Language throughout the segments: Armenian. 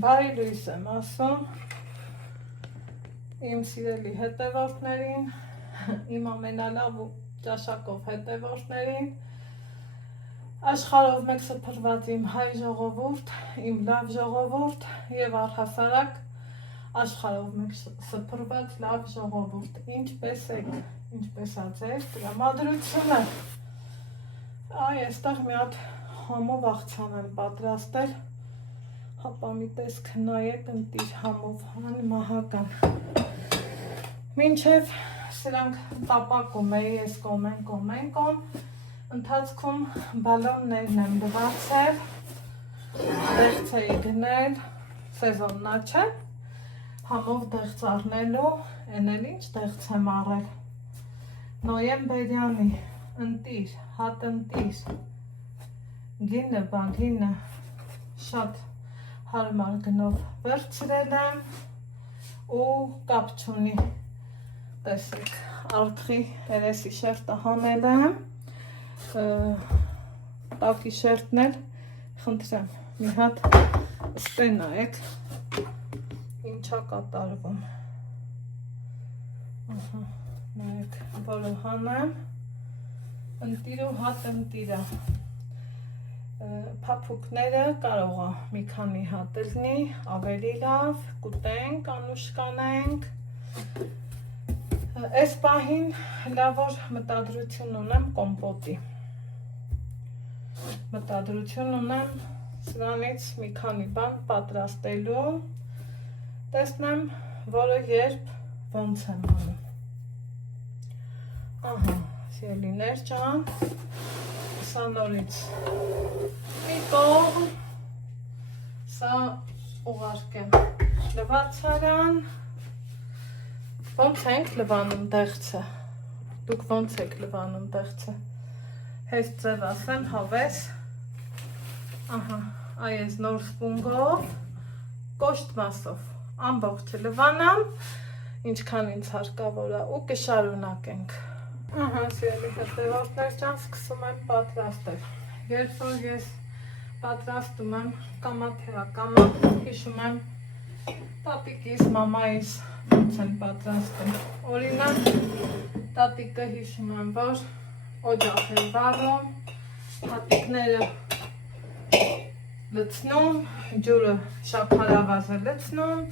Բարի լույս եմ ասում իմ սիրելի հետևորդներին, իմ ամենալավ ու ճաշակով հետևորդներին, աշխարհով մեկ սփռված իմ հայ ժողովուրդ, իմ լավ ժողովուրդ եւ առհասարակ աշխարհով մեկ սփռված լավ ժողովուրդ, ինչպես եք, ինչպես ա ձեր տրամադրությունը։ Այ այստեղ մի հատ համով աղցան եմ պատրաստել, հապա մի տեսք նայեք, ընտիր համով անմահական։ Մինչև սրանք տապակում էի, ես կոմեն, ընթացքում բալոններն եմ բացել, դեղց էի գնել, սեզոննա չէ, համով դեղց առնելու, են էլ ինչ դեղց եմ առել, նոյեմբերյանի, ընտիր, հատ ընտիր, գինը, շատ հարմար գնով վերցրել եմ ու կապ չունի, տեսեք, արտղի երեսի շերտը հանել եմ, տակի շերտն էլ, խնդրեմ, մի հատ ստե նայեք, ինչա կատարվում, նայեք, որը հանեմ, ընտիրու հատ ընտիրա, փափուկները կարող է մի քանի հատ լինի, ավելի լավ, կուտենք, անուշկանենք, այս պահին լավ որ մտադրություն ունեմ կոմպոտի, մտադրություն ունեմ սրանից մի քանի բան պատրաստելու, տեսնեմ, որը երբ ոնց եմ անում, ահա, սիրելիներ ջան, սա նորից մի կողմ, սա ուղարկեմ լվացարան, ոնց ենք լվանում դեղցը, դուք ոնց եք լվանում դեղցը, հեզ ձև ասեմ, հավես, ահա, այս նոր սպունգով, կոշտ մասով, ամբողջը լվանամ, ինչքան ինձ հարկավոր է ու կշարունակենք, ահա, սիրելի հետևորդներ ջան, սկսում եմ պատրաստել, երբ որ ես պատրաստում եմ կամա հիշում եմ տատիկիս, մամայիս ոնց են պատրաստում, օրինակ տատիկը հիշում եմ, որ օջախ է վառում, հատիկները լցնում, ջուրը շաքարավազը լցնում,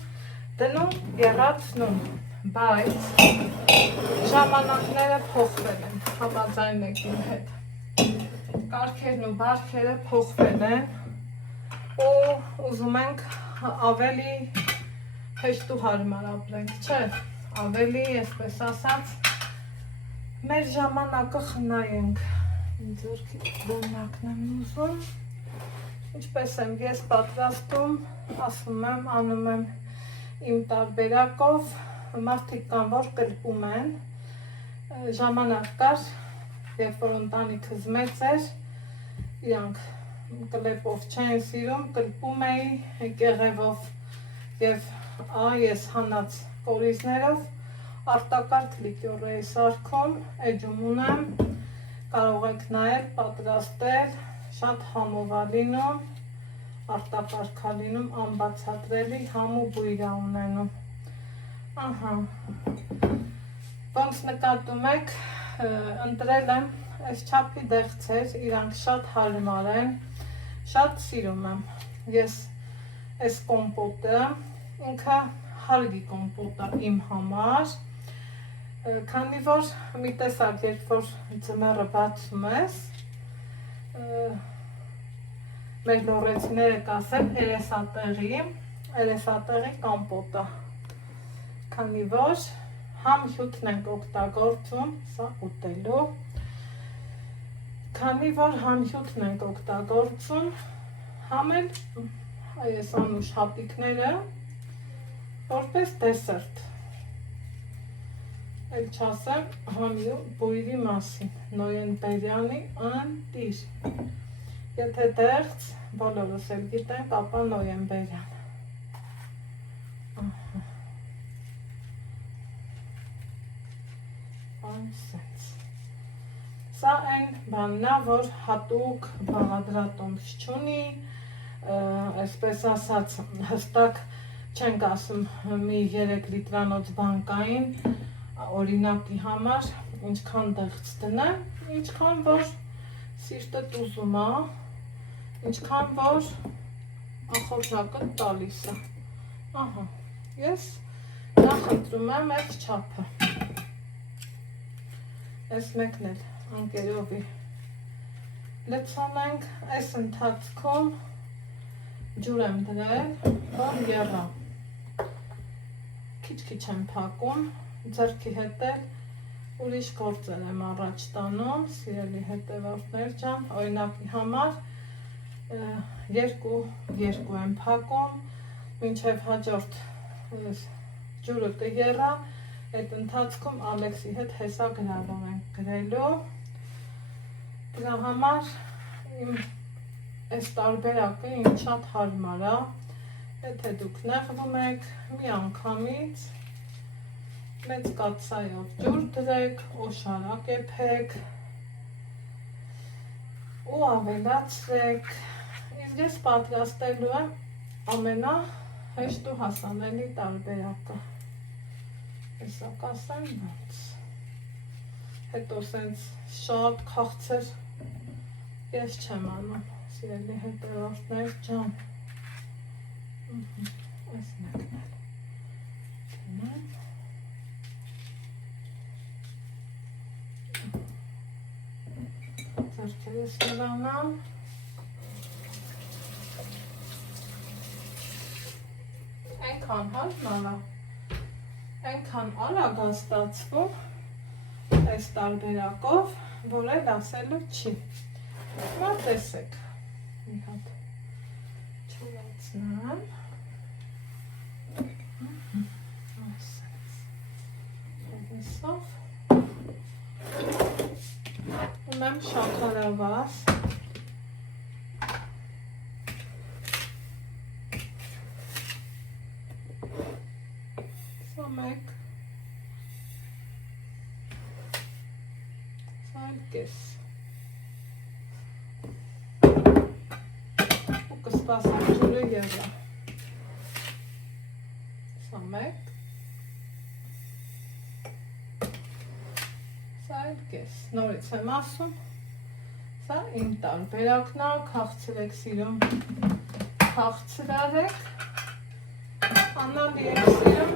դնում, եղացնում, բայց ժամանակները փոխվել են, համաձայն եք իմ հետ, կարգերն ու բարքերը փոխվել են ու ուզում ենք ավելի հեշտ ու հարմար ապրենք, չէ, ավելի, այսպես ասած, մեր ժամանակը խնայենք, ինձ ձեռքի բռնակն եմ ուզում, ինչպես եմ ես պատրաստում, ասում եմ, անում եմ իմ տարբերակով, մարդիկ կան, որ կլպում են, ժամանակ կար, երբ որ ընտանիքս մեծ էր, իրանք կլեպով չեն սիրում, կլպում էի կեղևով և ես հանած կորիզներով արտակարգ լիկյոր էի սարքում, էջում ունեմ, կարող եք նայել, պատրաստել, շատ համով ա լինում, արտակարգ ա լինում, անբացատրելի համ ու բույր ա ունենում, ահա, ոնց նկատում եք, ընտրել եմ այս չափի դեղցեր, իրանք շատ հարմար են, շատ սիրում եմ, ես այս կոմպոտը, ինքը հարգի կոմպոտ է իմ համար, քանի որ մի տեսակ, երբ որ ձմեռը բացում ես, մեր լոռեցիները կասեն երեսատեղի կոմպոտը, քանի որ համ հյութն ենք օգտագործում, սա ուտելու, քանի որ համ հյութն ենք օգտագործում, համ էլ այս անուշ հատիկները, որպես դեսերտ, էլ չասեմ համի ու բույրի մասին, նոյեմբերյանի ընտիր, եթե դեղց, բոլորս էլ գիտենք, ապա նոյեմբերյան, սա այն բաննա, որ հատուկ բաղադրատոմս չունի, այսպես ասած հստակ չենք ասում մի 3 լիտրանոց բանկային օրինակի համար ինչքան դեղց դնեմ, ինչքան որ սիրտդ ուզում է, ինչքան որ ախորժակը տալիս է։ Ահա, ես նախընտրում եմ այս չափը։ Այս մեկն էլ անկերովի լցում ենք, այս ընթացքում ջուր եմ դրել, որ եռա։ Քիչ-քիչ եմ փակում, ձեռքի հետ էլ ուրիշ գործեր եմ առաջ տանում, սիրելի հետևորդներ ջան, օրինակի համար երկու եմ փակում, մինչև հաջորդ ջուրը կեռա, այդ ընթացքում Ալեքսի հետ հեսա գրավոր ենք գրելու։ Դրա համար իմ այս տարբերակը ինձ շատ հարմար է, եթե դուք նեղվում եք մի անգամից մեծ կաթսայով ջուր դրեք, օշարակ եփեք ու ավելացրեք։ Իսկ ես պատրաստելու եմ ամենահեշտ ու հասանելի տարբերակը։ Հեսա կասեմ ոնց։ Հետո սենց շատ քաղցր ես չեմ անում, սիրելի հետևորդներ ջան։ Այս մեկն էլ դնեմ։ Ձեռքերս լրանամ։ Այնքան հարմար է, այնքան արագ է ստացվում այս տարբերակով, որ էլ ասելու չի։ Հիմա տեսեք, մի հատ չորացնեմ, այսով, ունեմ շաքարավազ, սա մեկ, սա էլ կես։ Կսպասեմ ջուրը եղա, սա մեկ, սա էլ կես, նորից եմ ասում, սա իմ տարբերակն է, քաղցր եք սիրում, քաղցր արեք, անալի եք սիրում,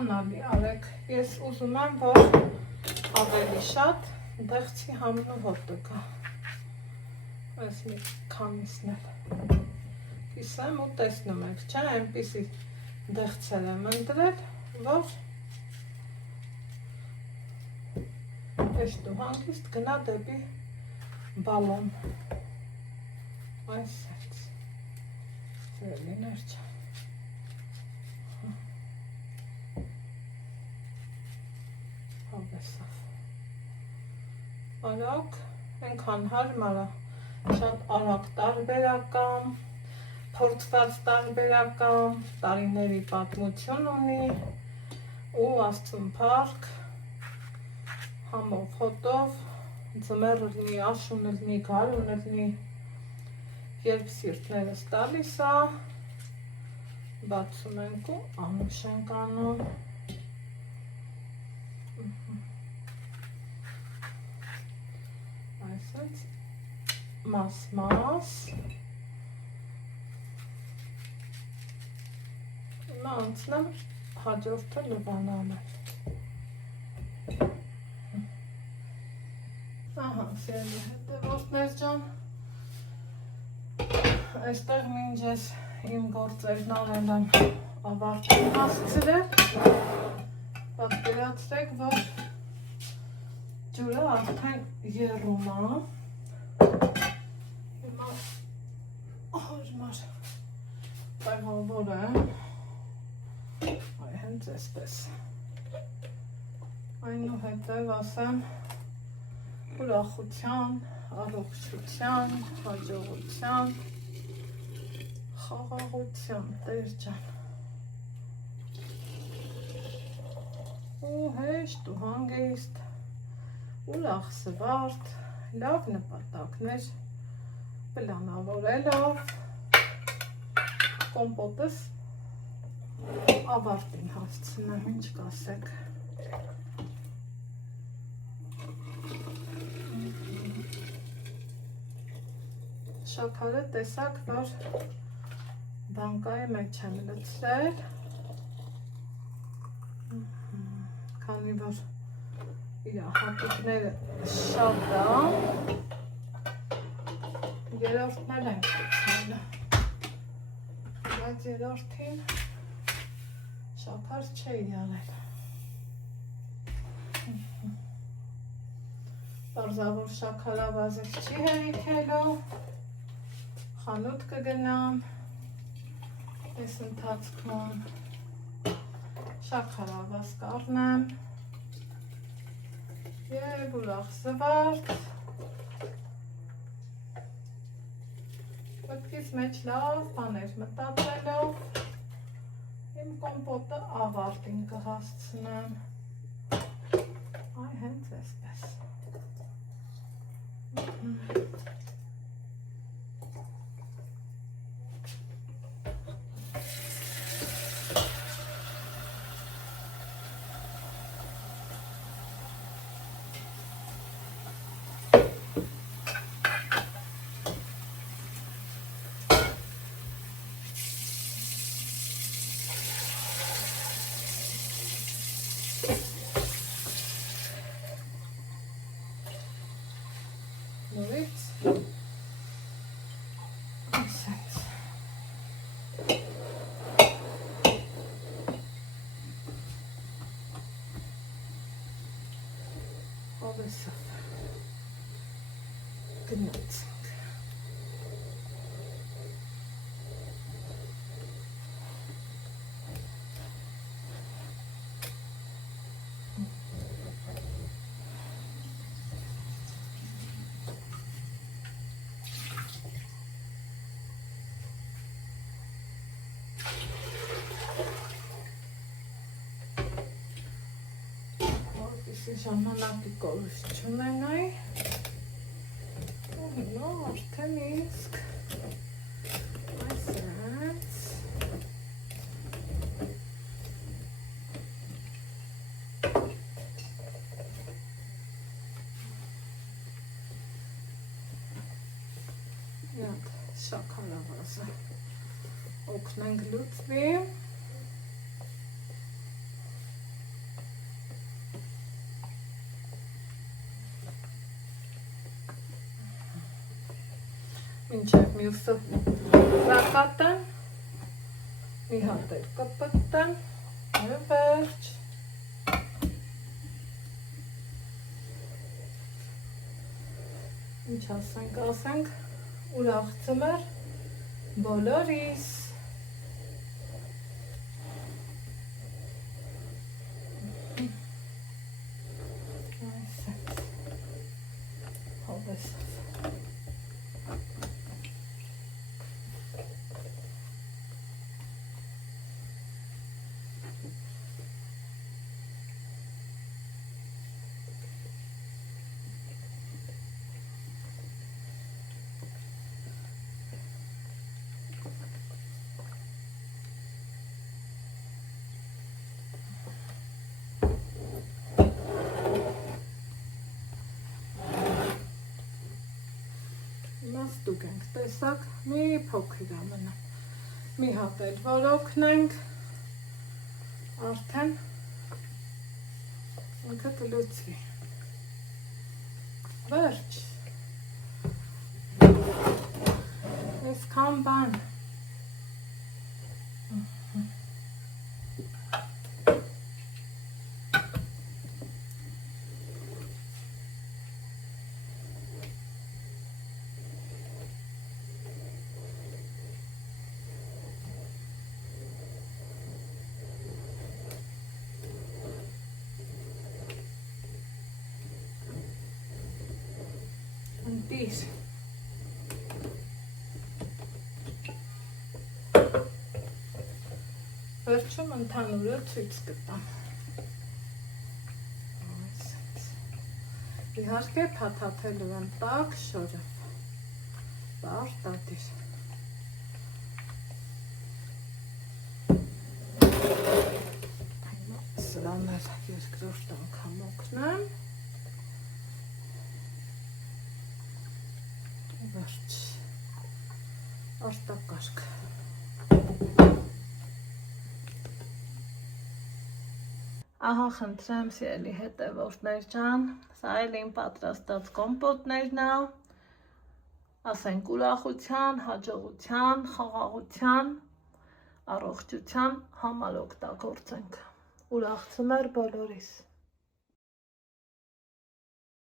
անալի արեք, ես ուզում եմ, որ ավելի շատ դեղցի համնու հոտը կա։ Այս մի քանիսն էլ կիսեմ ու տեսնում եք, չէ, այնպիսի դեղցեր եմ ընտրել, որ հեշտ ու հանգիստ գնա դեպի բալոն։ Այսպես, սիրելիներ ջան։ Հավեսավ։ Արագ, այնքան հարմար է։ Շատ արագ տարբերական, փորձված տարբերական, տարիների պատմություն ունի ու Աստծուն փառք, համով հոտով, ձմեռը լինի, աշունը լինի, գարունը լինի, երբ սիրտներս տալիս է, բացում ենք ու անուշ ենք անում։ Այսպես մաս-մաս, հիմա անցնեմ հաջորդը լվանալը։ Ահա, սիրելի հետևորդներ ջան, այստեղ մինչ ես իմ գործերն արել եմ ավարտին հասցրել, պատկերացրեք, որ ջուրը արդեն եռում է։ Հիմա հարմար պայմանավոր եմ, հենց այսպես, այնուհետև ասեմ ուրախության, առողջության, հաջողության, խաղաղության, Տեր ջան, ու հեշտ ու հանգիստ, ուրախ սվարթ, լավ նպատակներ պլանավորելով կոմպոտս ավարտին հասցնեմ, ինչ կասեք։ Շաքարը տեսակ, որ բանկայի մեջ եմ լցրել, քանի որ իր հատիկները շատ դան, երորդն էլ ենք լցնել, բայց երորդին շաքար չէի արել։ Պարզավոր շաքարավազից չի հերիքելու, խանութ կգնամ, այս ընթացքում շաքարավազ կառնեմ և ուրախ զվարթ, մտքիս մեջ լավ բաներ մտածելով իմ կոմպոտը ավարտին կհասցնեմ, այ հենց այսպես։ Նորից ասած ավեսով գնացինք։ Ժամանակի կորուստ չունենայի, ու հիմա արդեն իսկ այսպես Յատ շաքարավազը օգնենք լուծվի։ Մինչև մյուսը ծակատեմ, մի հատ էլ կպտեմ և վերջ։ Ինչ ասենք, ուրախ ձմեռ բոլորիս։ Այսպես, հովեսով։ Ստուգ ենք տեսակ, մի փոքր ամենա, մի հատ էլ որոքնենք, արդեն ինքը կլուծվի, վերջ, այսքան բան, This. Վերջում ընդհանուրը ցույց կտամ։ Իհարկե փաթաթելու եմ տաք շորով, արտադիր։ Սրան էլ երկրորդ անգամ օգնեմ։ Վերջ, արտակարգ։ Ահա խնդրեմ սիրելի հետևորդներ ջան, սա էլ իմ պատրաստած կոմպոտներն է, ասենք ուրախության, հաջողության, խաղաղության, առողջության համար օգտագործենք։ Ուրախ ծներ բոլորիս։